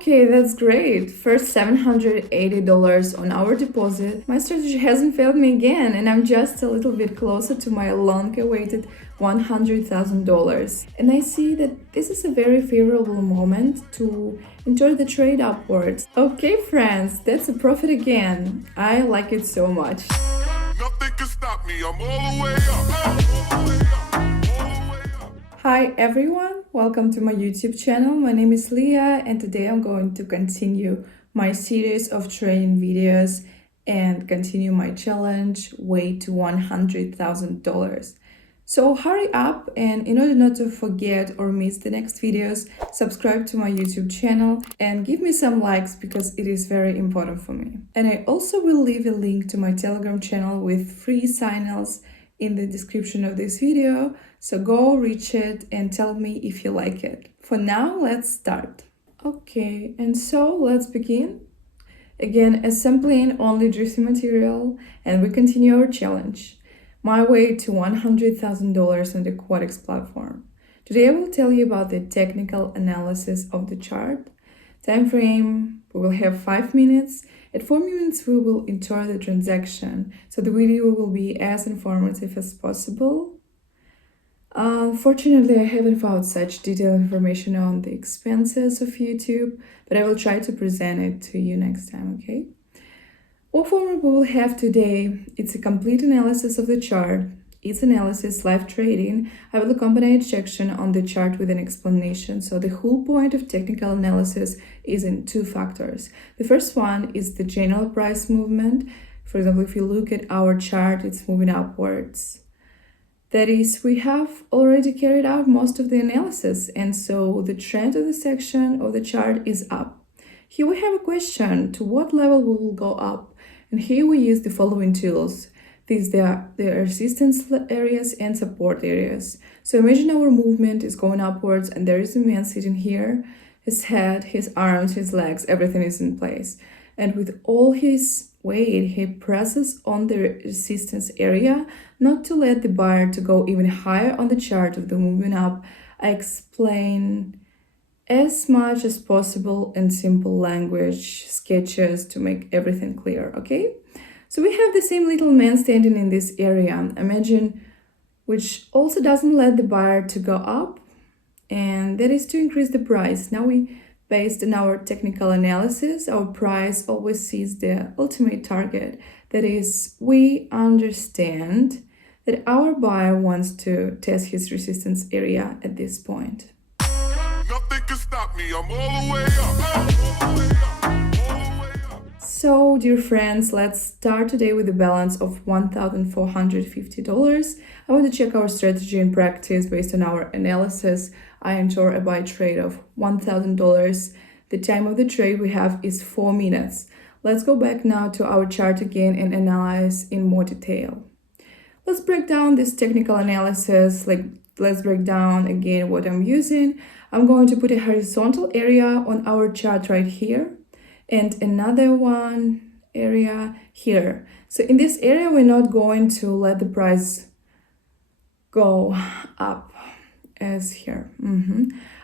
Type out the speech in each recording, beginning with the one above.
Okay, that's great. First $780 on our deposit. My strategy hasn't failed me again, and I'm just a little bit closer to my long-awaited $100,000. And I see that this is a very favorable moment to enter the trade upwards. Okay, friends, that's a profit again. I like it so much. Nothing can stop me. I'm all the way up. All the way up. All the way up. Hi everyone, welcome to my YouTube channel. My name is Liya and today I'm going to continue my series of training videos and continue my challenge way to $100,000. So hurry up, and in order not to forget or miss the next videos, subscribe to my YouTube channel and give me some likes because it is very important for me. And I also will leave a link to my Telegram channel with free signals in the description of this video, so go reach it and tell me if you like it. For now, let's start. Okay, and so let's begin. Again, assembling only juicy material, and we continue our challenge. My way to $100,000 on the Quotex platform. Today I will tell you about the technical analysis of the chart. Time frame, we will have 5 minutes. At 4 minutes, we will enter the transaction, so the video will be as informative as possible. Unfortunately, I haven't found such detailed information on the expenses of YouTube, but I will try to present it to you next time, okay? What format we will have today, it's a complete analysis of the chart. It's analysis, live trading. I will accompany each section on the chart with an explanation. So the whole point of technical analysis is in two factors. The first one is the general price movement. For example, if you look at our chart, it's moving upwards. That is, we have already carried out most of the analysis, and so the trend of the section of the chart is up. Here we have a question: to what level we will go up? And here we use the following tools. These are the resistance areas and support areas. So imagine our movement is going upwards and there is a man sitting here. His head, his arms, his legs, everything is in place. And with all his weight, he presses on the resistance area, not to let the buyer to go even higher on the chart of the movement up. I explain as much as possible in simple language, sketches to make everything clear, okay? So we have the same little man standing in this area, imagine, which also doesn't let the buyer to go up, and that is to increase the price. Now based on our technical analysis, our price always sees the ultimate target. That is, we understand that our buyer wants to test his resistance area at this point. Nothing can stop me. I'm all the way up. All the way up. All the way up. So, dear friends, let's start today with a balance of $1,450. I want to check our strategy in practice based on our analysis. I enter a buy trade of $1,000. The time of the trade we have is 4 minutes. Let's go back now to our chart again and analyze in more detail. Let's break down this technical analysis. Let's break down again what I'm using. I'm going to put a horizontal area on our chart right here, and another one area here. So in this area, we're not going to let the price go up as here.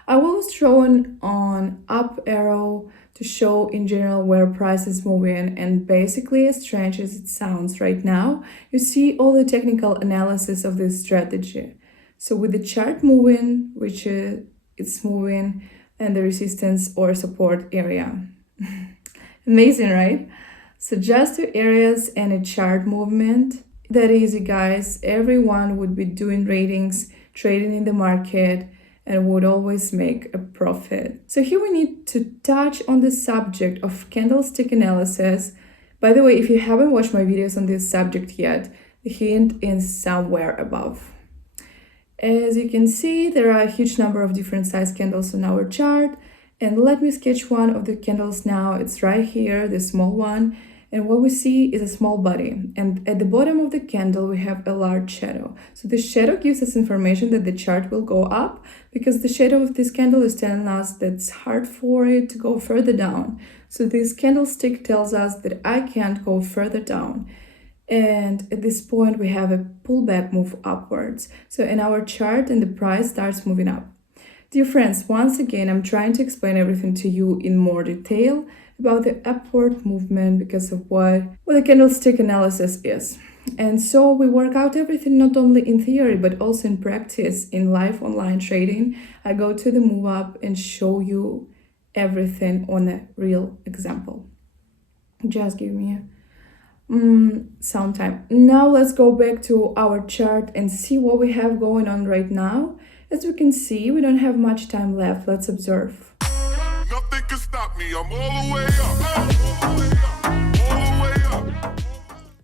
I will throw on up arrow to show in general where price is moving, and basically, as strange as it sounds right now, you see all the technical analysis of this strategy. So with the chart moving, which it's moving, and the resistance or support area. Amazing, right? So just two areas and a chart movement. That easy, guys. Everyone would be doing ratings, trading in the market, and would always make a profit. So here we need to touch on the subject of candlestick analysis. By the way, if you haven't watched my videos on this subject yet, the hint is somewhere above. As you can see, there are a huge number of different size candles on our chart. And let me sketch one of the candles now. It's right here, the small one. And what we see is a small body. And at the bottom of the candle, we have a large shadow. So the shadow gives us information that the chart will go up, because the shadow of this candle is telling us that it's hard for it to go further down. So this candlestick tells us that I can't go further down. And at this point, we have a pullback move upwards. So in our chart, and the price starts moving up. Dear friends, once again, I'm trying to explain everything to you in more detail about the upward movement because of what the candlestick analysis is. And so we work out everything not only in theory but also in practice in live online trading. I go to the move up and show you everything on a real example. Just give me some time. Now let's go back to our chart and see what we have going on right now. As we can see, we don't have much time left. Let's observe. Nothing can stop me. I'm all the way up. All the way up.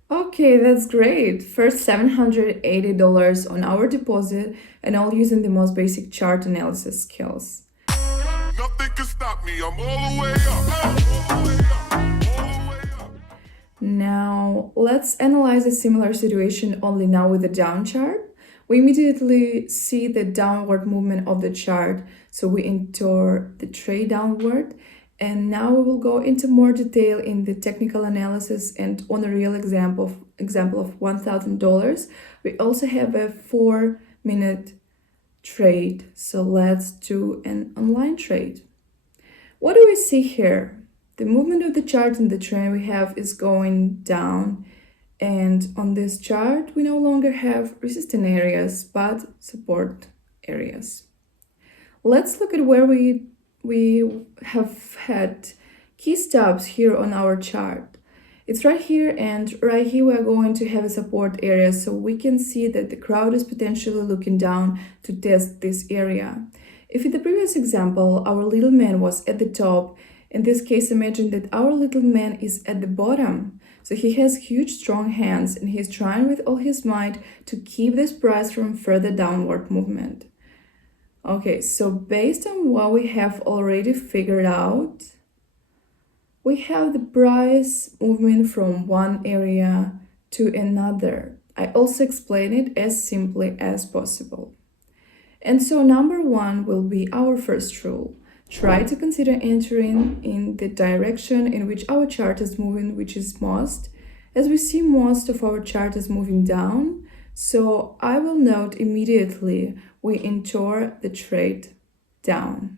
Okay, that's great. First $780 on our deposit and all using the most basic chart analysis skills. Nothing can stop me. I'm all the way up. All the way up. All the way up. Now, let's analyze a similar situation only now with the down chart. We immediately see the downward movement of the chart, so we enter the trade downward. And now we will go into more detail in the technical analysis and on a real example of $1,000. We also have a 4-minute trade. So let's do an online trade. What do we see here? The movement of the chart and the trend we have is going down. And on this chart, we no longer have resistance areas, but support areas. Let's look at where we have had key stops here on our chart. It's right here, and right here we're going to have a support area, so we can see that the crowd is potentially looking down to test this area. If in the previous example, our little man was at the top, in this case, imagine that our little man is at the bottom. So he has huge, strong hands, and he's trying with all his might to keep this price from further downward movement. Okay, so based on what we have already figured out, we have the price movement from one area to another. I also explain it as simply as possible. And so number one will be our first rule. Try to consider entering in the direction in which our chart is moving, which is most. As we see, most of our chart is moving down, so I will note immediately we enter the trade down.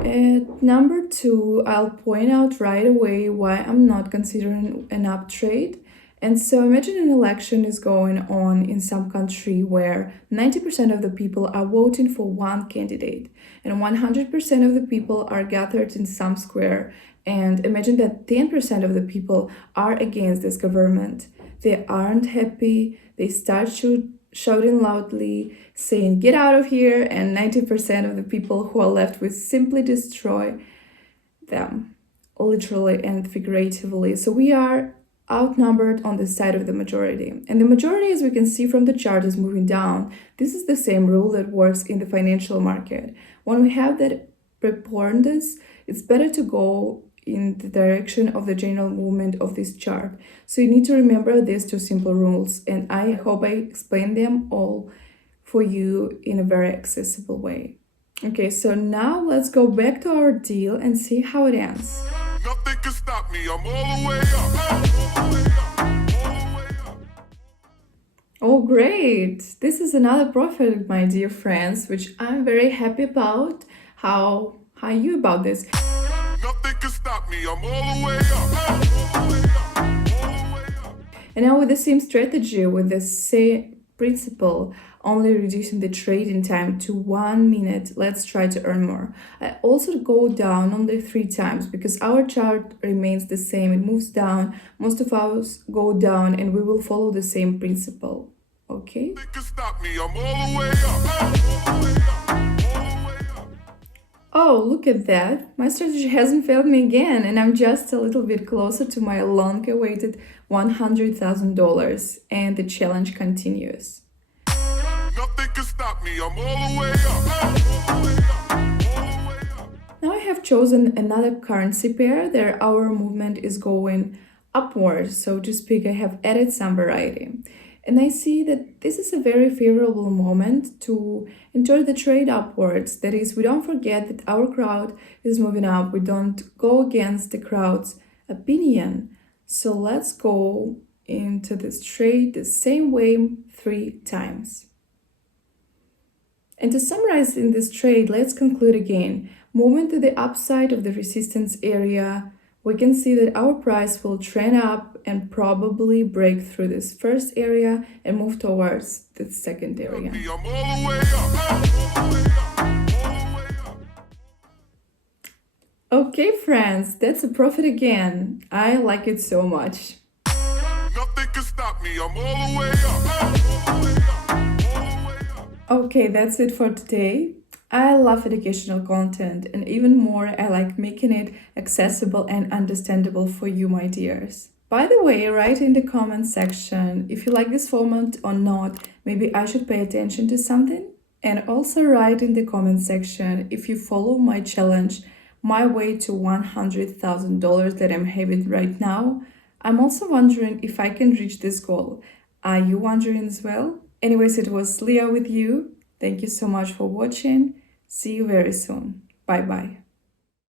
At number two, I'll point out right away why I'm not considering an up trade. And so imagine an election is going on in some country where 90% of the people are voting for one candidate and 100% of the people are gathered in some square. And imagine that 10% of the people are against this government. They aren't happy, they start shouting loudly, saying, "Get out of here," and 90% of the people who are left will simply destroy them, literally and figuratively. So we are outnumbered on the side of the majority. And the majority, as we can see from the chart, is moving down. This is the same rule that works in the financial market. When we have that preponderance, it's better to go in the direction of the general movement of this chart. So you need to remember these two simple rules, and I hope I explained them all for you in a very accessible way. Okay, so now let's go back to our deal and see how it ends. Nothing can stop me. I'm all the way up. All the way up. All the way up. Oh, great! This is another profit, my dear friends, which I'm very happy about. How are you about this? Nothing can stop me. I'm all the way up. All the way up. All the way up. And now with the same strategy, with the same principle, only reducing the trading time to 1 minute, let's try to earn more. I also go down only 3 times because our chart remains the same. It moves down. Most of us go down and we will follow the same principle. Okay? Nothing can stop me. I'm all the way up. All the way up. All the way up. Oh, look at that. My strategy hasn't failed me again, and I'm just a little bit closer to my long-awaited $100,000, and the challenge continues. Nothing can stop me. I'm all the way up. All the way up. All the way up. Now I have chosen another currency pair that our movement is going upwards, so to speak. I have added some variety. And I see that this is a very favorable moment to enter the trade upwards. That is, we don't forget that our crowd is moving up. We don't go against the crowd's opinion. So let's go into this trade the same way 3 times. And to summarize in this trade, let's conclude again. Moving to the upside of the resistance area, we can see that our price will trend up and probably break through this first area and move towards the second area. I'm all the way up, all the way up, all the way up. Okay, friends, that's a profit again. I like it so much. Nothing can stop me. I'm all the way up, all the way up, all the way up. Okay, that's it for today. I love educational content, and even more, I like making it accessible and understandable for you, my dears. By the way, write in the comment section if you like this format or not. Maybe I should pay attention to something. And also write in the comment section if you follow my challenge, my way to $100,000 that I'm having right now. I'm also wondering if I can reach this goal. Are you wondering as well? Anyways, it was Liya with you. Thank you so much for watching. See you very soon. Bye bye.